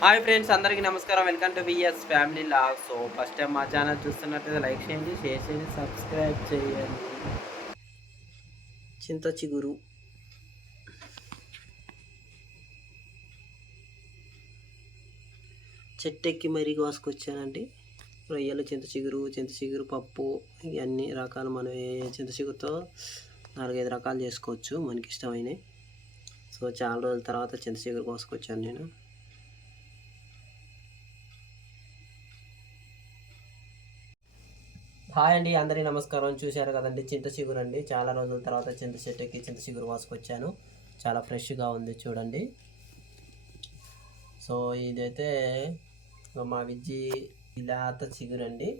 Hi friends, అందరికీ నమస్కారం. Welcome to VS family vlog. So first time మా channel చూస్తున్నట్లయితే లైక్ చేయండి, షేర్ చేయండి, సబ్స్క్రైబ్ చేయండి. చింత చిగురు చెట్టెక్కి మరీ కోసుకొచ్చానండి. రొయ్యలు, చింత చిగురు పప్పు, ఇవన్నీ రకాలు మనం చింత చిగురుతో 4-5 రకాలు చేసుకోవచ్చు మనకి ఇష్టమైనవి. సో చాలా రోజుల తర్వాత చింత చిగురు కోసుకొచ్చాను నేను. హాయ్ అండి, అందరికీ నమస్కారం. చూశారు కదండి, చింత చిగురు అండి. చాలా రోజుల తర్వాత చింత చెట్టుకి చింత చిగురు కోసుకొచ్చాను. చాలా ఫ్రెష్గా ఉంది చూడండి. సో ఇదైతే మా విజ్జి లేత చిగురు అండి.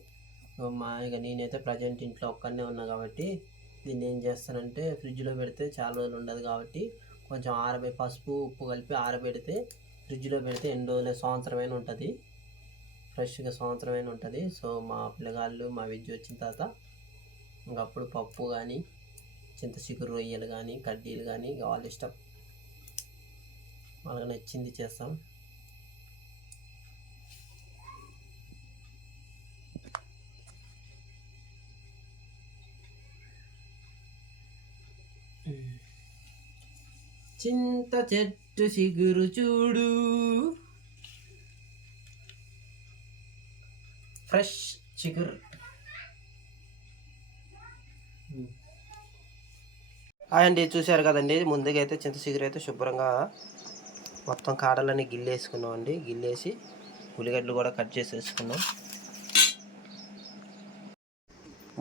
ఇక నేనైతే ప్రజెంట్ ఇంట్లో ఒక్కనే ఉన్నా కాబట్టి దీన్ని ఏం చేస్తానంటే ఫ్రిడ్జ్లో పెడితే చాలా రోజులు ఉండదు కాబట్టి కొంచెం పసుపు ఉప్పు కలిపి ఆరబెడితే ఫ్రిడ్జ్లో పెడితే ఎన్ని రోజులు, సంవత్సరమైన ఉంటుంది, ఫ్రెష్గా సంవత్సరమైన ఉంటుంది. సో మా పిల్లగాళ్ళు మా విజ్జి వచ్చిన తర్వాత ఇంకప్పుడు పప్పు కానీ చింత చిగురు రొయ్యలు కానీ కడ్డీలు కానీ వాళ్ళ ఇష్టం, వాళ్ళకి నచ్చింది చేస్తాం. చింత చెట్టు చిగురు చూడు, ఫ్రెష్ చిగురు. అండి చూశారు కదండి, ముందుగా అయితే చింత చిగురు అయితే శుభ్రంగా మొత్తం కాడలని గిల్లేసుకున్నాం అండి. గిల్లేసి ఉల్లిగడ్డలు కూడా కట్ చేసి వేసుకున్నాం.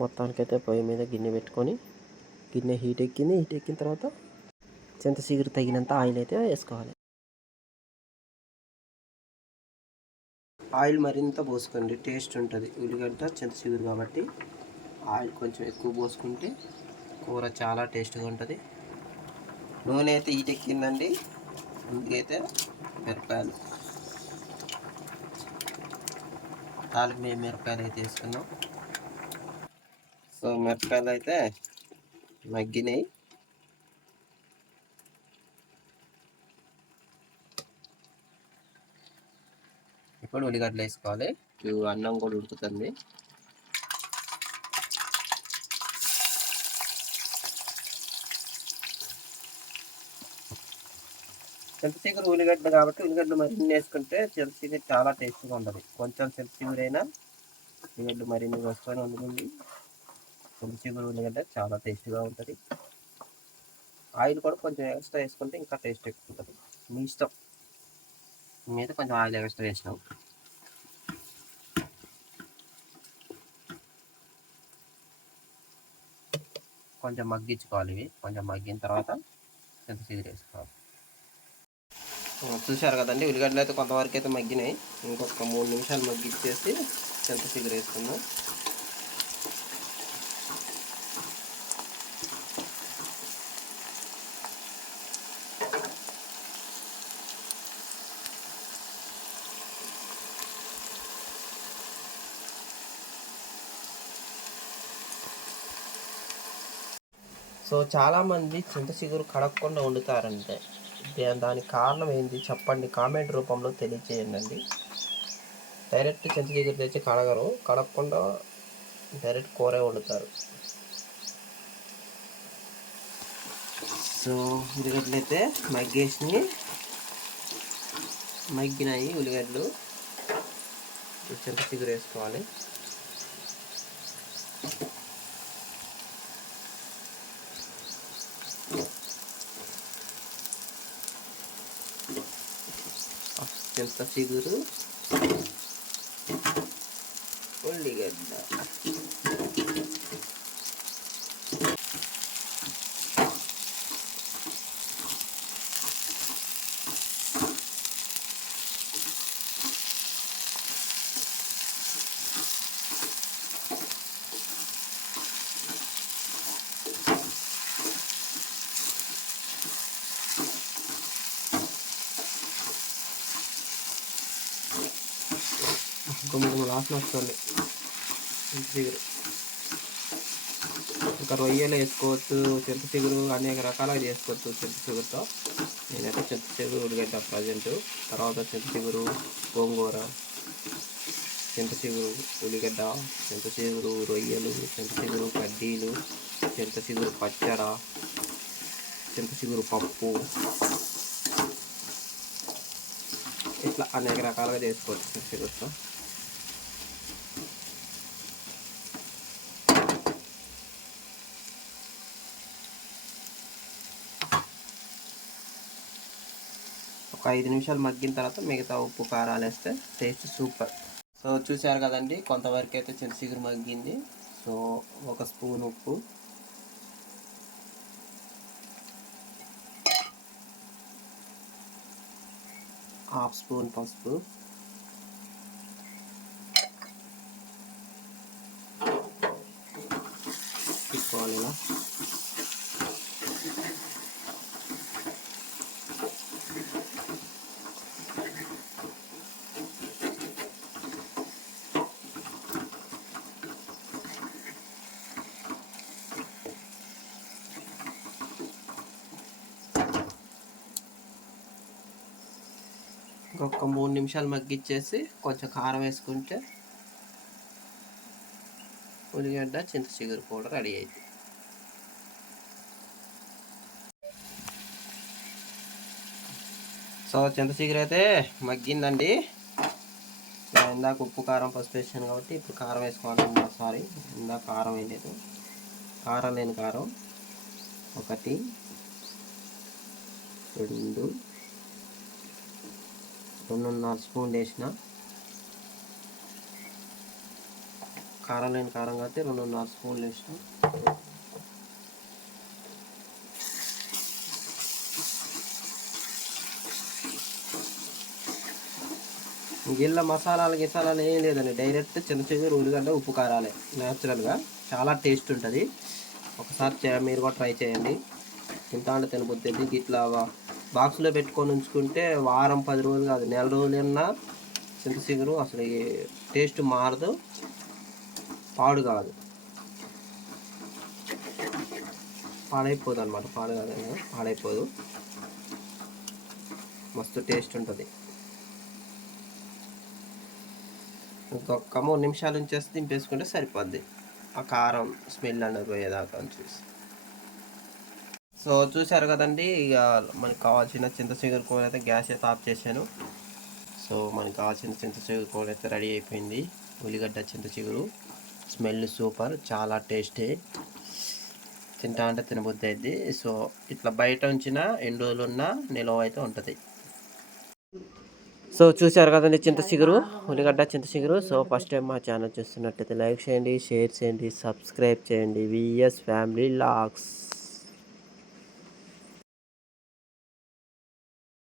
మొత్తానికైతే పొయ్యి మీద గిన్నె పెట్టుకొని గిన్నె హీట్ ఎక్కిన తర్వాత చింత చిగురు తగినంత ఆయిల్ అయితే వేసుకోవాలి. ఆయిల్ మరింత పోసుకోండి, టేస్ట్ ఉంటుంది. ఉల్లిగడ్డ చింత చిగురు కాబట్టి ఆయిల్ కొంచెం ఎక్కువ పోసుకుంటే కూర చాలా టేస్ట్గా ఉంటుంది. నూనె అయితే హీట్ ఎక్కిందండి. ముందుకైతే మిరపకాయలు, మిరపకాయలు అయితే వేసుకున్నాం. సో మిరపకాయలు అయితే మగ్గినాయి. ఇప్పుడు ఉల్లిగడ్డలు వేసుకోవాలి. అన్నం కూడా ఉడుకుతుంది. చింతచిగురు ఉల్లిగడ్డ కాబట్టి ఉల్లిగడ్డలు మరిన్ని వేసుకుంటే చింతచిగురు చాలా టేస్ట్గా ఉంటుంది. కొంచెం చింతచిగురు అయినా ఉల్లిగడ్డలు మరిన్ని వేసుకొని వండుకుంది. చింతచిగురు ఉల్లిగడ్డ చాలా టేస్ట్గా ఉంటుంది. ఆయిల్ కూడా కొంచెం ఎక్స్ట్రా వేసుకుంటే ఇంకా టేస్ట్ ఎక్కువ ఉంటుంది. మీ ఇష్టం, మీద కొంచెం ఆయిల్ ఎక్స్ట్రా వేసినాం. కొంచెం మగ్గించుకోవాలి. ఇవి కొంచెం మగ్గిన తర్వాత చింతచిగురు వేసుకోవాలి. చూశారు కదండి, ఉల్లిగడ్డలు అయితే కొంతవరకు అయితే మగ్గినాయి. ఇంకొక 3 నిమిషాలు మగ్గిచ్చేసి చింతచిగురు వేసుకుందాం. సో చాలామంది చింత చిగురు కడగకుండా వండుతారంటే దానికి కారణం ఏంటి చెప్పండి, కామెంట్ రూపంలో తెలియజేయండి. డైరెక్ట్ చింత చిగురు తెచ్చి కడగరు, కడగకుండా డైరెక్ట్ కూర వండుతారు. సో ఉల్లిగడ్డలు అయితే మగ్గినాయి ఉల్లిగడ్డలు. చింత చిగురు వేసుకోవాలి. చింత చిగురు, ఉల్లిగడ్డ, గుమ్మగుమ్మ వాసన వస్తుంది. చిగురు ఇంకా రొయ్యలు వేసుకోవచ్చు, చింత చిగురు అనేక రకాలుగా చేసుకోవచ్చు చింత చిగురుతో. నేనైతే చింత చిగురు ఉల్లిగడ్డ ప్రజెంటు, తర్వాత చింత చిగురు గోంగూర, చింత చిగురు ఉల్లిగడ్డ, చింత చిగురు రొయ్యలు, చింత చిగురు కడ్డీలు, చింత చిగురు పచ్చడ, చింత చిగురు పప్పు, ఇట్లా అనేక రకాలుగా చేసుకోవచ్చు చింత చిగురుతో. ఒక 5 నిమిషాలు మగ్గిన తర్వాత మిగతా ఉప్పు కారాలు వేస్తే టేస్ట్ సూపర్. సో చూసారు కదండి, కొంతవరకు అయితే చింత చిగురు మగ్గింది. సో 1 స్పూన్ ఉప్పు, హాఫ్ స్పూన్ పసుపు, తీసుకోవాలి ఇలా. ఇంకొక 3 నిమిషాలు మగ్గిచ్చేసి కొంచెం కారం వేసుకుంటే ఉల్లిగడ్డ చింత చిగురు కూడా రెడీ అయింది. సో చింత చిగురు అయితే మగ్గిందండి. ఇందాక ఉప్పు కారం పసుపు వేసాను కాబట్టి ఇప్పుడు కారం వేసుకోవాలి. సారీ, ఇందాక కారం వేయలేదు. కారం లేని కారం 1 2 2.5 స్పూన్లు వేసిన. కారం లేని కారం కాబట్టి 2.5 స్పూన్లు వేసిన. గిల్ల మసాలాలు గిసాలాలు ఏం లేదండి, డైరెక్ట్ చింత చిగురు ఉల్లిగడ్డ ఉప్పు కారాలే న్యాచురల్గా. చాలా టేస్ట్ ఉంటుంది. ఒకసారి మీరు కూడా ట్రై చేయండి. తింటా అంటే తినబుద్ది. ఇట్లా బాక్స్లో పెట్టుకొని ఉంచుకుంటే వారం 10 రోజులు కాదు, నెల రోజులన్నా చింత చిగురు అసలు టేస్ట్ మారదు, పాడు కాదు, పాడైపోదు అనమాట. పాడు కాదు, పాడైపోదు, మస్తు టేస్ట్ ఉంటుంది. ఇంకొక 3 నిమిషాలు ఉంచేసి దింపేసుకుంటే సరిపోద్ది, ఆ కారం స్మెల్ అనేది పోయేదాకా చూసి. సో చూసారు కదండి, ఇక మనకు కావాల్సిన చింత చిగురు కూర అయితే గ్యాస్ అయితే ఆఫ్ చేశాను. సో మనకు కావాల్సిన చింత చిగురు కూర అయితే రెడీ అయిపోయింది. ఉల్లిగడ్డ చింత చిగురు స్మెల్ సూపర్, చాలా టేస్టీ, తింటా అంటే తినబుద్ధి అయింది. సో ఇట్లా బయట ఉంచిన ఎన్ని రోజులు ఉన్నా నిలవ అయితే ఉంటుంది. సో చూసారు కదండి చింత చిగురు, ఉల్లిగడ్డ చింత చిగురు. సో ఫస్ట్ టైం మా ఛానల్ చూస్తున్నట్టయితే లైక్ చేయండి, షేర్ చేయండి, సబ్స్క్రైబ్ చేయండి. VS family logs.